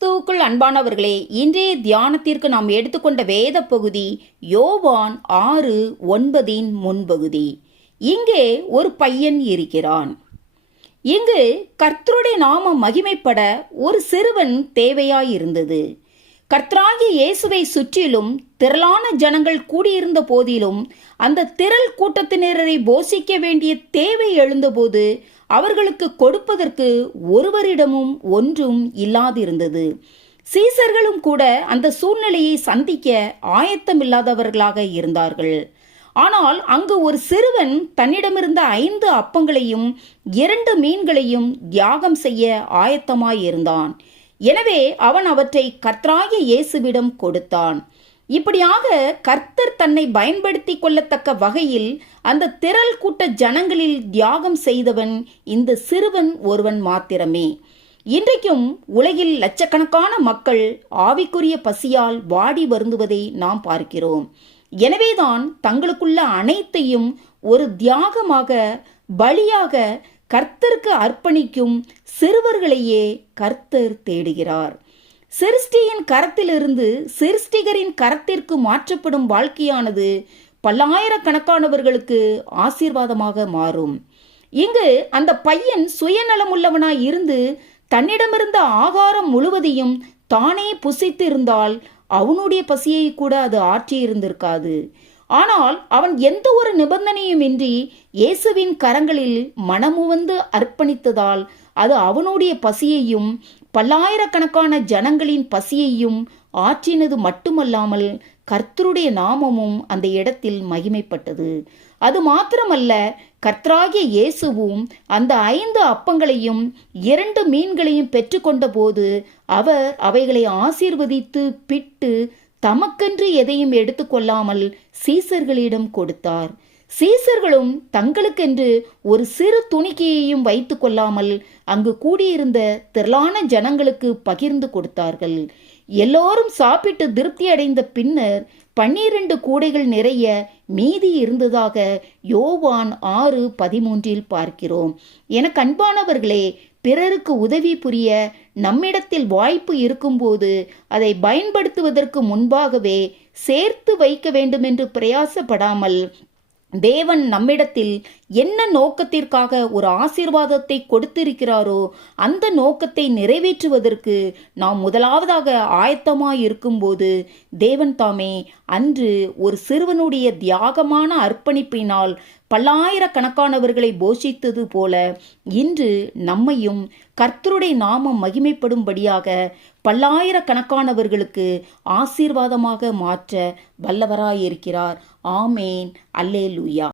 கிறிஸ்துவுக்குள் அன்பானவர்களே, இன்றைய தியானத்திற்கு நாம் எடுத்துக்கொண்ட வேத பகுதி யோவான் 6:9 முன்பகுதி. இங்கே ஒரு பையன் இருக்கிறான். இங்கு கர்த்தருடைய நாமம் மகிமைப்பட ஒரு சிறுவன் தேவையாயிருந்தது. கர்த்தராகிய இயேசுவை சுற்றிலும் திரளான ஜனங்கள் கூடியிருந்த போதிலும் அந்த திரள் கூட்டத்தினரை போஷிக்க வேண்டிய தேவை எழுந்தபோது அவர்களுக்கு கொடுப்பதற்கு ஒருவரிடமும் ஒன்றும் இல்லாதிருந்தது. சீசர்களும் கூட அந்த சூழ்நிலையை சந்திக்க ஆயத்தமில்லாதவர்களாக இருந்தார்கள். ஆனால் அங்கு ஒரு சிறுவன் தன்னிடமிருந்த 5 அப்பங்களையும் 2 மீன்களையும் தியாகம் செய்ய ஆயத்தமாயிருந்தான். எனவே அவன் அவற்றை கர்த்தராகிய இயேசுவிடம் கொடுத்தான். இப்படியாக கர்த்தர் தன்னை பயன்படுத்தி கொள்ளத்தக்க வகையில் அந்த திரள் கூட்ட ஜனங்களில் தியாகம் செய்தவன் இந்த சிறுவன் ஒருவன் மாத்திரமே. இன்றைக்கும் உலகில் லட்சக்கணக்கான மக்கள் ஆவிக்குரிய பசியால் வாடி வருந்துவதை நாம் பார்க்கிறோம். எனவேதான் தங்களுக்குள்ள அனைத்தையும் ஒரு தியாகமாக, பலியாக கர்த்தருக்கு அர்ப்பணிக்கும் சிறுவர்களையே கர்த்தர் தேடுகிறார். சிருஷ்டியின் கரத்திலிருந்து சிருஷ்டிகரின் கரத்திற்கு மாற்றப்படும் வாழ்க்கையானது பல்லாயிரக்கணக்கானவர்களுக்கு ஆசீர்வாதமாக மாறும். இங்கு அந்த பையன் சுயநலமுள்ளவனாய் இருந்து தன்னிடமிருந்த ஆகாரம் முழுவதையும் தானே புசித்து இருந்தால் அவனுடைய பசியை கூட அது ஆற்றியிருந்திருக்காது. ஆனால் அவன் எந்த ஒரு நிபந்தனையும் இன்றி இயேசுவின் கரங்களில் மனமுவந்து அர்ப்பணித்ததால் அது அவனுடைய பசியையும் பல்லாயிரக்கணக்கான ஜனங்களின் பசியையும் ஆற்றினது மட்டுமல்லாமல் கர்த்தருடைய நாமமும் அந்த இடத்தில் மகிமைப்பட்டது. அது மாத்திரமல்ல, கர்த்தராகிய இயேசுவும் அந்த 5 அப்பங்களையும் 2 மீன்களையும் பெற்றுக்கொண்ட போது அவர் அவைகளை ஆசீர்வதித்து பிட்டு தமக்கென்று எதையும் எடுத்துக்கொள்ளாமல் சீசர்களிடம் கொடுத்தார். சீசர்களும் தங்களுக்கென்று ஒரு சிறு துணிக்கையையும் வைத்து கொள்ளாமல் அங்கு கூடியிருந்த திரளான ஜனங்களுக்கு பகிர்ந்து கொடுத்தார்கள். எல்லோரும் சாப்பிட்டு திருப்தி அடைந்த பின்னர் 12 கூடைகள் நிறைய மீதி இருந்ததாக யோவான் 6:13 பார்க்கிறோம். எனக்கு அன்பானவர்களே, பிறருக்கு உதவி புரிய நம்மிடத்தில் வாய்ப்பு இருக்கும்போது அதை பயன்படுத்துவதற்கு முன்பாகவே சேர்த்து வைக்க வேண்டுமென்று பிரயாசப்படாமல் தேவன் நம்மிடத்தில் என்ன நோக்கத்திற்காக ஒரு ஆசீர்வாதத்தை கொடுத்திருக்கிறாரோ அந்த நோக்கத்தை நிறைவேற்றுவதற்கு நாம் முதலாவதாக ஆயத்தமாயிருக்கும்போது தேவன் தாமே அன்று ஒரு சிறுவனுடைய தியாகமான அர்ப்பணிப்பினால் பல்லாயிரக்கணக்கானவர்களை போஷித்தது போல இன்று நம்மையும் கர்த்தருடைய நாமம் மகிமைப்படும்படியாக பல்லாயிரக்கணக்கானவர்களுக்கு ஆசீர்வாதமாக மாற்ற வல்லவராயிருக்கிறார். ஆமேன். அல்லேலூயா.